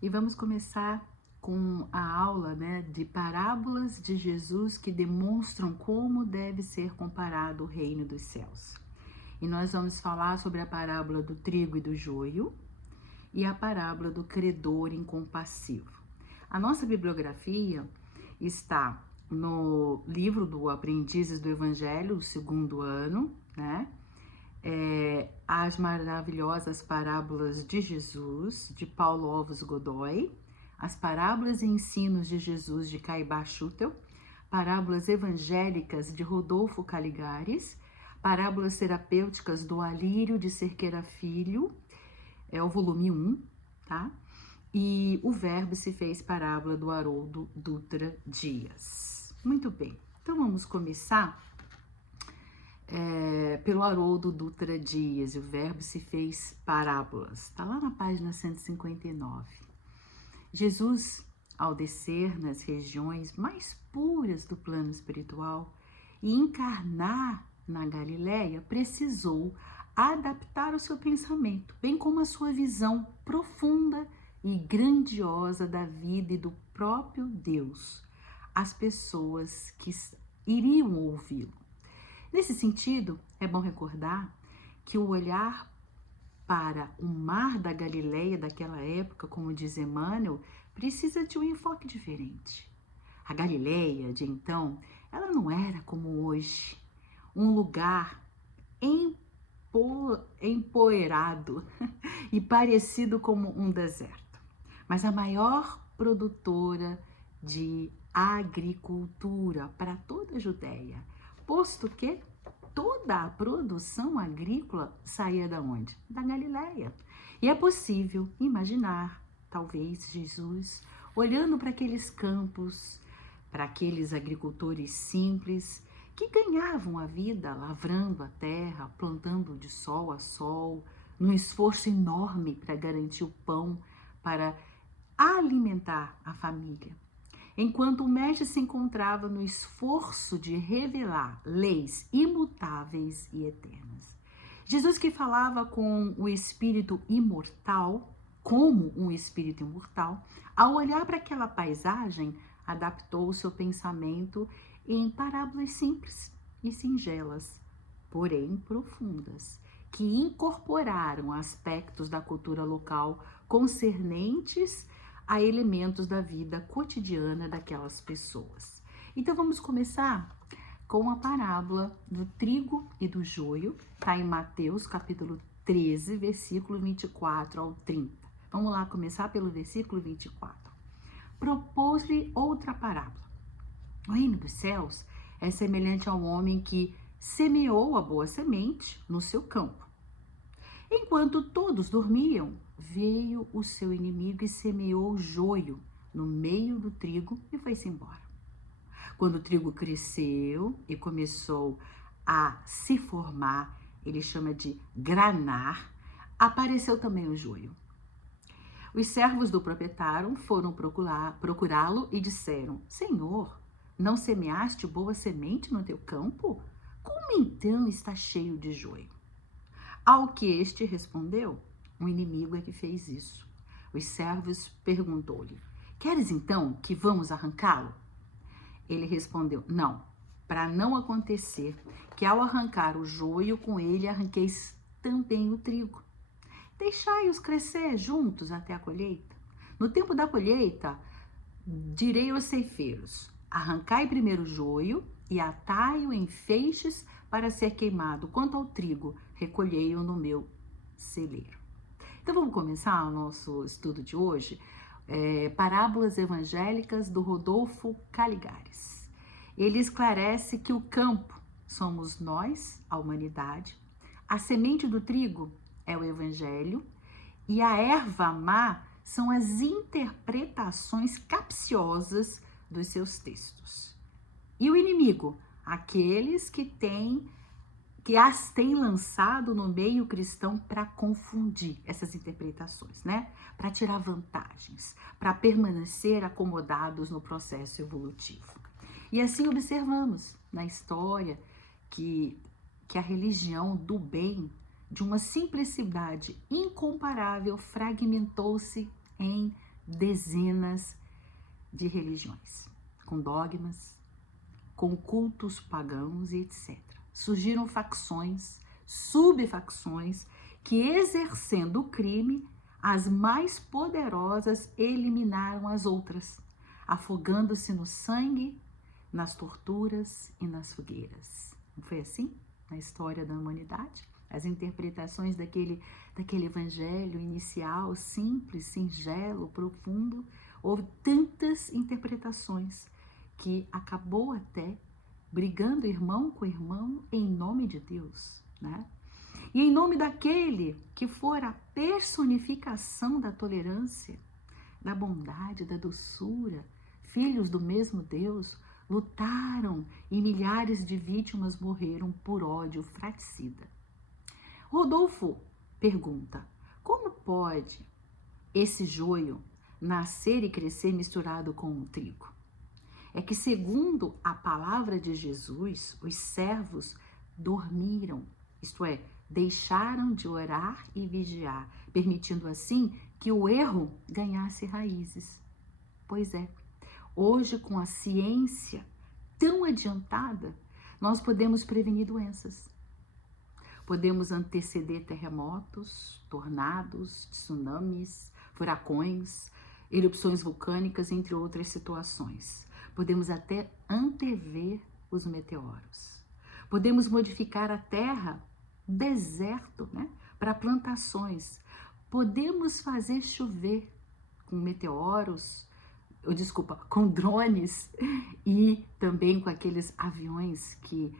E vamos começar com a aula, de parábolas de Jesus que demonstram como deve ser comparado o reino dos céus. E nós vamos falar sobre a parábola do trigo e do joio e a parábola do credor incompassivo. A nossa bibliografia está no livro do Aprendizes do Evangelho, o segundo ano, As Maravilhosas Parábolas de Jesus, de Paulo Ovos Godoy, As Parábolas e Ensinos de Jesus, de Caibá Schutel, Parábolas Evangélicas, de Rodolfo Caligares, Parábolas Terapêuticas do Alírio de Cerqueira Filho, é o volume 1, tá? E o Verbo se fez parábola do Haroldo Dutra Dias. Muito bem, então vamos começar pelo Haroldo Dutra Dias. O Verbo se fez parábolas. Está lá na página 159. Jesus, ao descer nas regiões mais puras do plano espiritual e encarnar na Galileia, precisou adaptar o seu pensamento, bem como a sua visão profunda e grandiosa da vida e do próprio Deus, às pessoas que iriam ouvi-lo. Nesse sentido, é bom recordar que o olhar para o mar da Galileia daquela época, como diz Emmanuel, precisa de um enfoque diferente. A Galileia de então, ela não era como hoje, um lugar empoeirado e parecido como um deserto, mas a maior produtora de agricultura para toda a Judéia, posto que toda a produção agrícola saía da onde? Da Galileia. E é possível imaginar, talvez, Jesus olhando para aqueles campos, para aqueles agricultores simples que ganhavam a vida lavrando a terra, plantando de sol a sol, num esforço enorme para garantir o pão, para alimentar a família. Enquanto o mestre se encontrava no esforço de revelar leis imutáveis e eternas. Jesus, que falava com o espírito imortal, como um espírito imortal, ao olhar para aquela paisagem, adaptou o seu pensamento em parábolas simples e singelas, porém profundas, que incorporaram aspectos da cultura local concernentes a elementos da vida cotidiana daquelas pessoas. Então vamos começar com a parábola do trigo e do joio, está em Mateus capítulo 13, versículo 24 ao 30. Vamos lá começar pelo versículo 24. Propôs-lhe outra parábola. O reino dos céus é semelhante ao homem que semeou a boa semente no seu campo. Enquanto todos dormiam, veio o seu inimigo e semeou o joio no meio do trigo e foi-se embora. Quando o trigo cresceu e começou a se formar, ele chama de granar, apareceu também o joio. Os servos do proprietário foram procurá-lo e disseram: Senhor, não semeaste boa semente no teu campo? Como então está cheio de joio? Ao que este respondeu: o inimigo é que fez isso. Os servos perguntou-lhe: Queres então que vamos arrancá-lo? Ele respondeu: Não, para não acontecer que ao arrancar o joio com ele arranqueis também o trigo. Deixai-os crescer juntos até a colheita. No tempo da colheita, direi aos ceifeiros: arrancai primeiro o joio e atai-o em feixes para ser queimado. Quanto ao trigo, recolhei-o no meu celeiro. Então vamos começar o nosso estudo de hoje. Parábolas evangélicas do Rodolfo Caligares. Ele esclarece que o campo somos nós, a humanidade, a semente do trigo é o evangelho e a erva má são as interpretações capciosas dos seus textos. E o inimigo? Aqueles que as têm lançado no meio cristão para confundir essas interpretações, para tirar vantagens, para permanecer acomodados no processo evolutivo. E assim observamos na história que a religião do bem, de uma simplicidade incomparável, fragmentou-se em dezenas de religiões, com dogmas, com cultos pagãos e etc. Surgiram facções, subfacções, que exercendo o crime, as mais poderosas eliminaram as outras, afogando-se no sangue, nas torturas e nas fogueiras. Não foi assim na história da humanidade? As interpretações daquele evangelho inicial, simples, singelo, profundo, houve tantas interpretações que acabou até brigando irmão com irmão em nome de Deus, né? E em nome daquele que for a personificação da tolerância, da bondade, da doçura, filhos do mesmo Deus, lutaram e milhares de vítimas morreram por ódio fratricida. Rodolfo pergunta: como pode esse joio nascer e crescer misturado com o trigo? É que, segundo a palavra de Jesus, os servos dormiram, isto é, deixaram de orar e vigiar, permitindo assim que o erro ganhasse raízes. Pois é, hoje com a ciência tão adiantada, nós podemos prevenir doenças. Podemos anteceder terremotos, tornados, tsunamis, furacões, erupções vulcânicas, entre outras situações. Podemos até antever os meteoros. Podemos modificar a terra, deserto, né, para plantações. Podemos fazer chover com meteoros, com drones e também com aqueles aviões que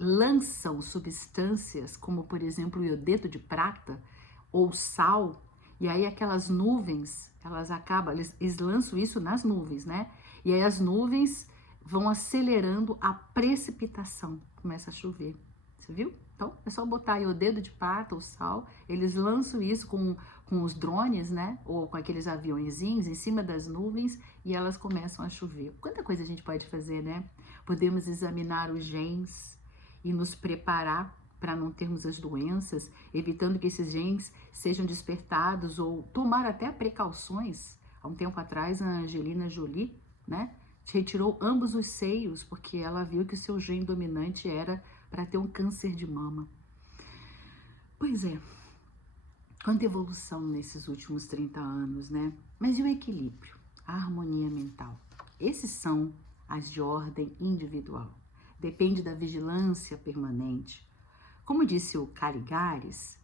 lançam substâncias, como por exemplo o iodeto de prata ou sal, e aí aquelas nuvens, eles lançam isso nas nuvens, né? E aí as nuvens vão acelerando a precipitação, começa a chover, você viu? Então é só botar iodeto de prata ou sal, eles lançam isso com os drones, né? Ou com aqueles aviõezinhos em cima das nuvens e elas começam a chover. Quanta coisa a gente pode fazer, né? Podemos examinar os genes e nos preparar para não termos as doenças, evitando que esses genes sejam despertados ou tomar até precauções. Há um tempo atrás, a Angelina Jolie, né, retirou ambos os seios porque ela viu que o seu gene dominante era para ter um câncer de mama. Pois é, quanta evolução nesses últimos 30 anos, né? Mas e o equilíbrio, a harmonia mental? Esses são as de ordem individual. Depende da vigilância permanente. Como disse o Caligares,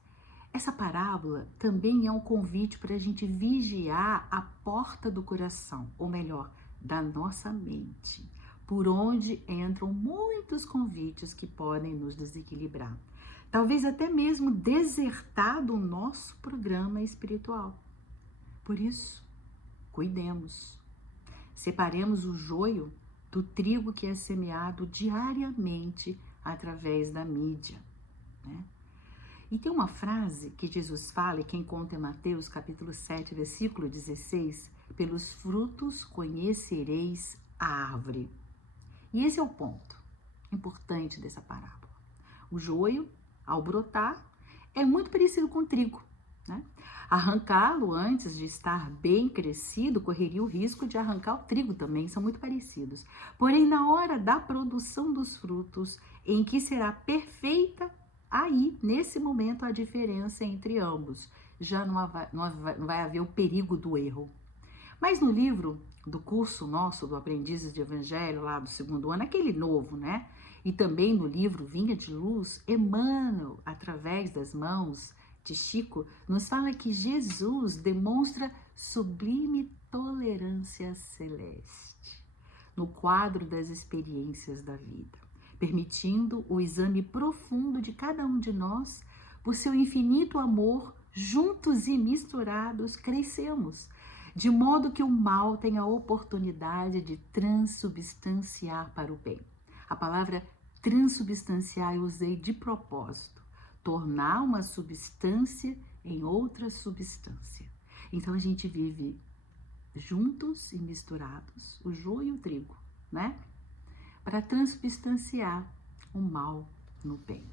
essa parábola também é um convite para a gente vigiar a porta do coração, ou melhor, da nossa mente, por onde entram muitos convites que podem nos desequilibrar. Talvez até mesmo desertar do nosso programa espiritual. Por isso, cuidemos. Separemos o joio do trigo que é semeado diariamente através da mídia, né? E tem uma frase que Jesus fala, e quem conta é Mateus capítulo 7, versículo 16, pelos frutos conhecereis a árvore. E esse é o ponto importante dessa parábola. O joio, ao brotar, é muito parecido com o trigo, né? Arrancá-lo antes de estar bem crescido correria o risco de arrancar o trigo também, são muito parecidos. Porém, na hora da produção dos frutos, em que será perfeita, aí, nesse momento, a diferença entre ambos. Já não vai haver o perigo do erro. Mas no livro do curso nosso, do Aprendizes de Evangelho, lá do 2º ano, aquele novo, né? E também no livro Vinha de Luz, Emmanuel, através das mãos de Chico, nos fala que Jesus demonstra sublime tolerância celeste no quadro das experiências da vida, permitindo o exame profundo de cada um de nós. Por seu infinito amor, juntos e misturados, crescemos, de modo que o mal tenha a oportunidade de transubstanciar para o bem. A palavra transubstanciar eu usei de propósito, tornar uma substância em outra substância. Então a gente vive juntos e misturados, o joio e o trigo, né? Para transubstanciar o mal no bem.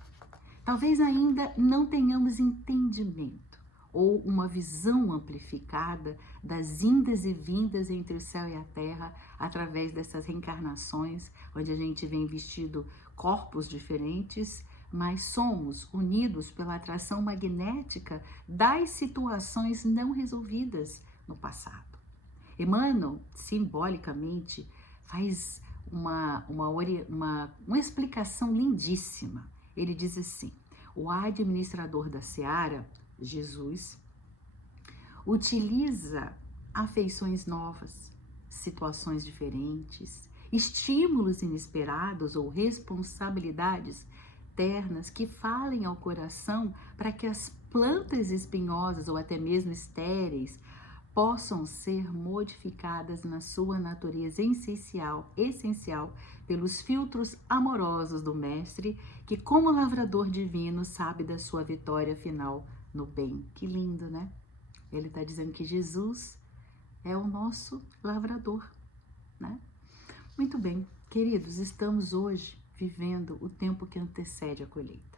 Talvez ainda não tenhamos entendimento ou uma visão amplificada das indas e vindas entre o céu e a terra através dessas reencarnações, onde a gente vem vestido corpos diferentes, mas somos unidos pela atração magnética das situações não resolvidas no passado. Emmanuel, simbolicamente, faz uma explicação lindíssima. Ele diz assim: o administrador da seara, Jesus, utiliza afeições novas, situações diferentes, estímulos inesperados ou responsabilidades ternas que falem ao coração para que as plantas espinhosas ou até mesmo estéreis possam ser modificadas na sua natureza essencial pelos filtros amorosos do Mestre, que como lavrador divino sabe da sua vitória final no bem. Que lindo, né? Ele está dizendo que Jesus é o nosso lavrador, né? Muito bem, queridos, estamos hoje vivendo o tempo que antecede a colheita.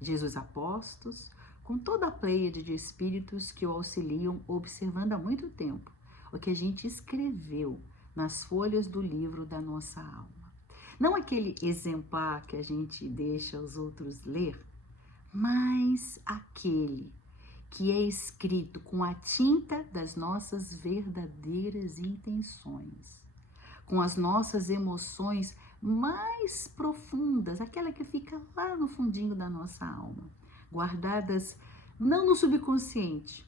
Jesus apostos, com toda a pleiade de espíritos que o auxiliam, observando há muito tempo o que a gente escreveu nas folhas do livro da nossa alma. Não aquele exemplar que a gente deixa os outros ler, mas aquele que é escrito com a tinta das nossas verdadeiras intenções, com as nossas emoções mais profundas, aquela que fica lá no fundinho da nossa alma, guardadas não no subconsciente.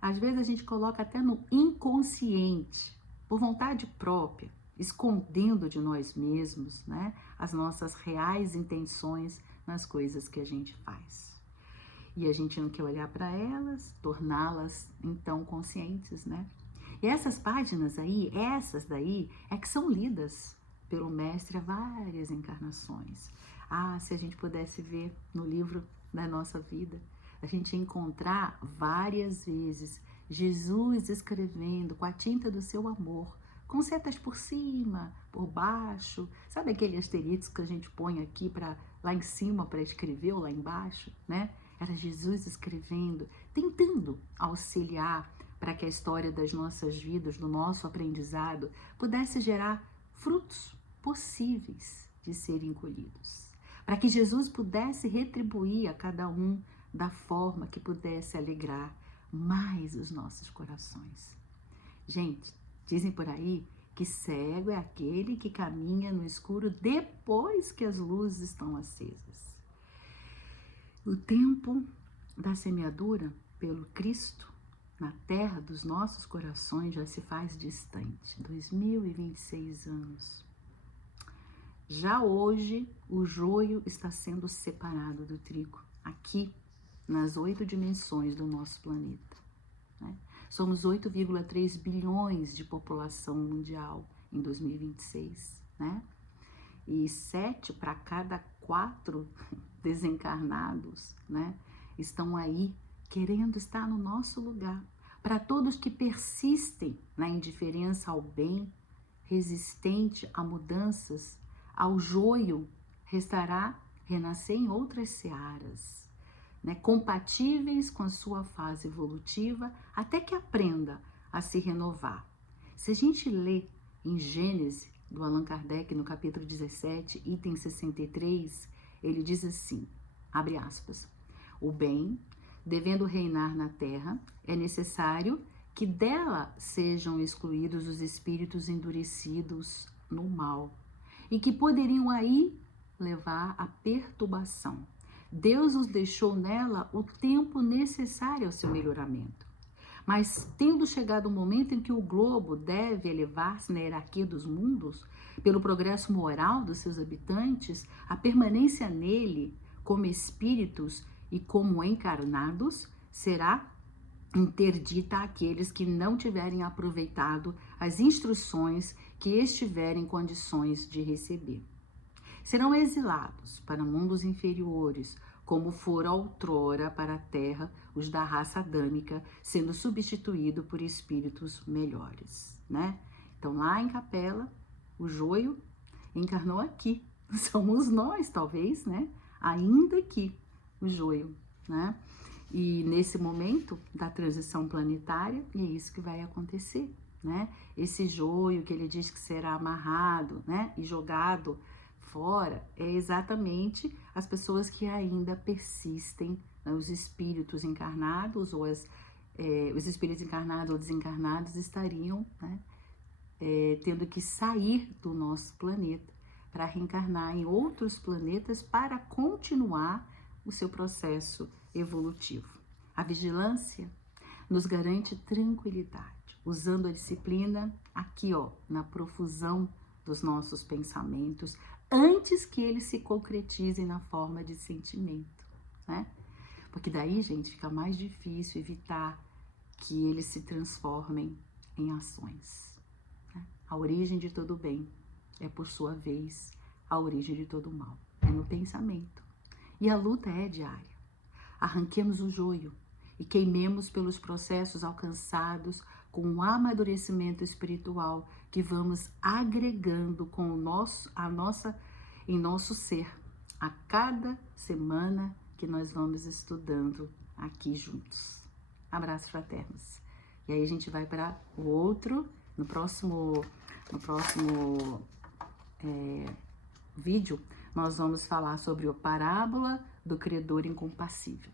Às vezes a gente coloca até no inconsciente, por vontade própria, escondendo de nós mesmos, né, as nossas reais intenções nas coisas que a gente faz. E a gente não quer olhar para elas, torná-las então conscientes, né? E essas páginas aí, essas daí, é que são lidas pelo Mestre há várias encarnações. Ah, se a gente pudesse ver no livro da nossa vida, a gente ia encontrar várias vezes Jesus escrevendo com a tinta do seu amor, com setas por cima, por baixo, sabe aquele asterisco que a gente põe aqui para lá em cima para escrever ou lá embaixo, né? Era Jesus escrevendo, tentando auxiliar para que a história das nossas vidas, do nosso aprendizado, pudesse gerar frutos possíveis de serem colhidos. Para que Jesus pudesse retribuir a cada um da forma que pudesse alegrar mais os nossos corações. Gente, dizem por aí que cego é aquele que caminha no escuro depois que as luzes estão acesas. O tempo da semeadura pelo Cristo na terra dos nossos corações já se faz distante. 2026 anos. Já hoje, o joio está sendo separado do trigo, aqui, nas 8 dimensões do nosso planeta, né? Somos 8,3 bilhões de população mundial em 2026, né? E 7 para cada 4 desencarnados, né, estão aí querendo estar no nosso lugar. Para todos que persistem na indiferença ao bem, resistente a mudanças, ao joio, restará renascer em outras searas, né, compatíveis com a sua fase evolutiva, até que aprenda a se renovar. Se a gente lê em Gênesis, do Allan Kardec, no capítulo 17, item 63, ele diz assim, abre aspas, o bem, devendo reinar na terra, é necessário que dela sejam excluídos os espíritos endurecidos no mal e que poderiam aí levar à perturbação. Deus os deixou nela o tempo necessário ao seu melhoramento. Mas tendo chegado o momento em que o globo deve elevar-se na hierarquia dos mundos, pelo progresso moral dos seus habitantes, a permanência nele como espíritos e como encarnados será interdita àqueles que não tiverem aproveitado as instruções que estiverem em condições de receber. Serão exilados para mundos inferiores, como foram outrora para a terra os da raça adâmica, sendo substituído por espíritos melhores, né? Então, lá em Capela, o joio encarnou aqui. Somos nós, talvez, né? Ainda aqui, o joio, né? E nesse momento da transição planetária, é isso que vai acontecer, né? Esse joio que ele diz que será amarrado, né, e jogado fora, é exatamente as pessoas que ainda persistem, né, os espíritos encarnados ou os espíritos encarnados ou desencarnados estariam, né, tendo que sair do nosso planeta para reencarnar em outros planetas para continuar o seu processo evolutivo. A vigilância nos garante tranquilidade, usando a disciplina aqui, ó, na profusão dos nossos pensamentos, antes que eles se concretizem na forma de sentimento, né? Porque daí, gente, fica mais difícil evitar que eles se transformem em ações. Né? A origem de todo bem é, por sua vez, a origem de todo mal. É no pensamento. E a luta é diária. Arranquemos o joio e queimemos pelos processos alcançados com o amadurecimento espiritual que vamos agregando com em nosso ser a cada semana que nós vamos estudando aqui juntos. Abraços fraternos. E aí a gente vai para o outro, no próximo vídeo, nós vamos falar sobre a parábola do credor incompassível.